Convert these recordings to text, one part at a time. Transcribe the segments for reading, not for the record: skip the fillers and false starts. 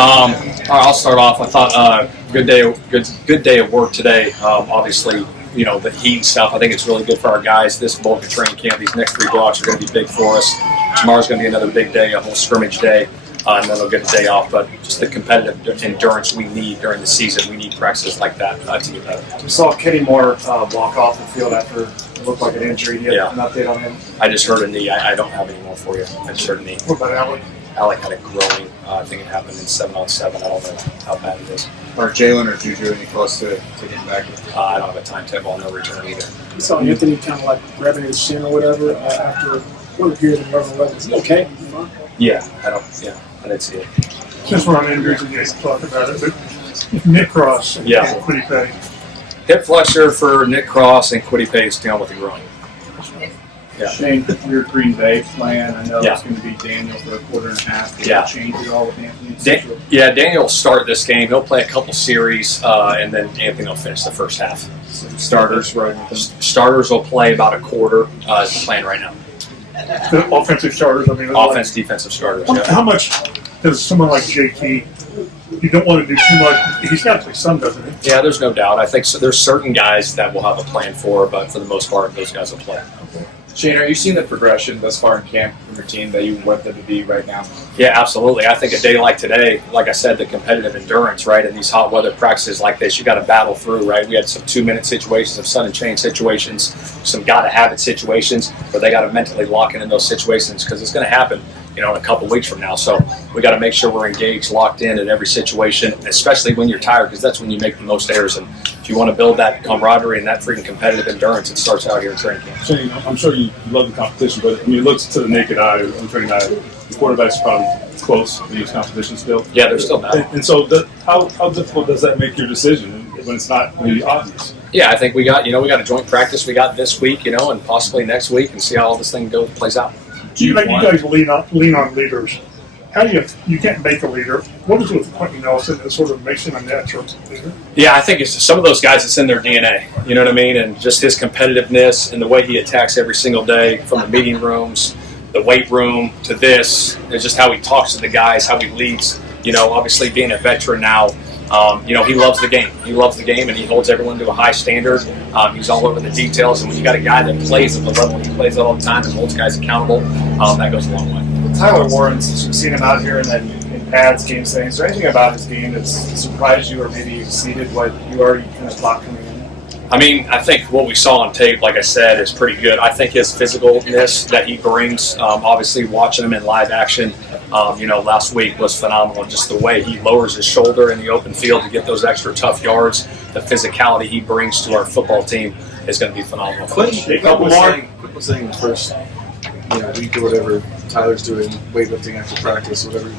I'll start off. I thought good day of work today. Obviously, the heat and stuff. I think it's really good for our guys. This bulk of training camp, these next 3 blocks are going to be big for us. Tomorrow's going to be another big day, a whole scrimmage day, and then they'll get a day off. But just the competitive endurance we need during the season. We need practices like that to get better. We saw Kenny Moore walk off the field after it looked like an injury. Do you have an update on him? I just heard a knee. I don't have any more for you. I just heard a knee. What about Alec? Alec had a growing. I think it happened in 7-on-7. I don't know how bad it is. Are Jalen or Juju any close to getting back? I don't have a timetable on no return either. You saw Anthony kind of like grabbing his shin or whatever after what appeared in Reverend Weapons. Is he okay? Yeah, I didn't see it. Since we're on injuries and you guys talk about it, but Nick Cross and Quiddy Pay. Hip flexor for Nick Cross and Quiddy Pay is dealing with the groin. Yeah. Shane, your Green Bay plan, I know it's going to be Daniel for a quarter and a half. Will that change it all with Anthony? Daniel will start this game. He'll play a couple series, and then Anthony will finish the first half. Starters, right? Starters will play about a quarter is the plan right now. The offensive starters, Offense, defensive starters. How much does someone like JT, you don't want to do too much, he's got to play some, doesn't he? Yeah, there's no doubt. I think there's certain guys that we'll have a plan for, but for the most part, those guys will play. Shane, are you seeing the progression thus far in camp from your team that you want them to be right now? Yeah, absolutely. I think a day like today, like I said, the competitive endurance, right, in these hot weather practices like this, you got to battle through, right? We had some 2-minute situations, some sudden change situations, some got-to-have-it situations, where they got to mentally lock in those situations because it's going to happen, in a couple weeks from now. So we got to make sure we're engaged, locked in every situation, especially when you're tired, because that's when you make the most errors. And if you want to build that camaraderie and that freaking competitive endurance, it starts out here in training camp. Shane, I'm sure you love the competition, but it looks to the naked eye, on training eye, the quarterback's probably close to these competitions still. Yeah, they're still bad. And so how difficult does that make your decision when it's not really obvious? Yeah, I think we got a joint practice we got this week, and possibly next week, and see how all this thing plays out. You guys lean on leaders. How do you can't make a leader? What is it with Quentin Nelson that sort of makes him a natural leader? Yeah, I think it's some of those guys, it's in their DNA. You know what I mean? And just his competitiveness and the way he attacks every single day, from the meeting rooms, the weight room, to this, and just how he talks to the guys, how he leads. Obviously being a veteran now, he loves the game. He loves the game, and he holds everyone to a high standard. He's all over the details, and when you got a guy that plays at the level he plays all the time and holds guys accountable, that goes a long way. Tyler Warren, since you've seen him out here in pads game setting, is there anything about his game that's surprised you or maybe exceeded what you already kind of thought coming in? I think what we saw on tape, like I said, is pretty good. I think his physicalness that he brings, obviously watching him in live action, last week was phenomenal. Just the way he lowers his shoulder in the open field to get those extra tough yards, the physicality he brings to our football team is going to be phenomenal. Quick was saying the first week or whatever, Tyler's doing weightlifting after practice, whatever.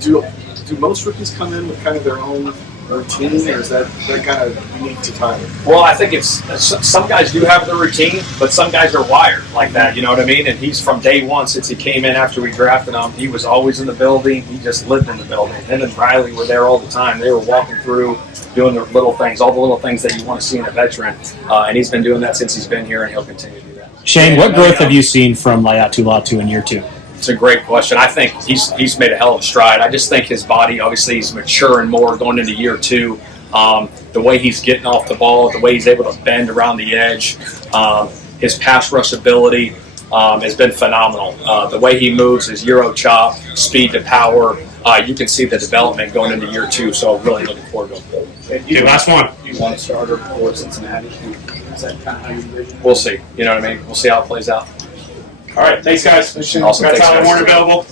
Do most rookies come in with kind of their own routine, or is that kind of unique to Tyler? Well, I think it's some guys do have their routine, but some guys are wired like that. You know what I mean? And he's from day one since he came in after we drafted him. He was always in the building. He just lived in the building. Him and Riley were there all the time. They were walking through, doing their little things, all the little things that you want to see in a veteran. And he's been doing that since he's been here, and he'll continue to do that. Shane, what growth have you seen from Layth Latu in year 2? It's a great question. I think he's made a hell of a stride. I just think his body, obviously, he's maturing more going into year 2. The way he's getting off the ball, the way he's able to bend around the edge, his pass rush ability has been phenomenal. The way he moves, his Euro chop, speed to power, you can see the development going into year 2. So really looking forward to it. Okay, last one. You want a starter for Cincinnati? Is that kind of how you envision? We'll see. You know what I mean? We'll see how it plays out. All right, thanks, guys. Awesome. Got Thanks, Tyler guys. Warren available.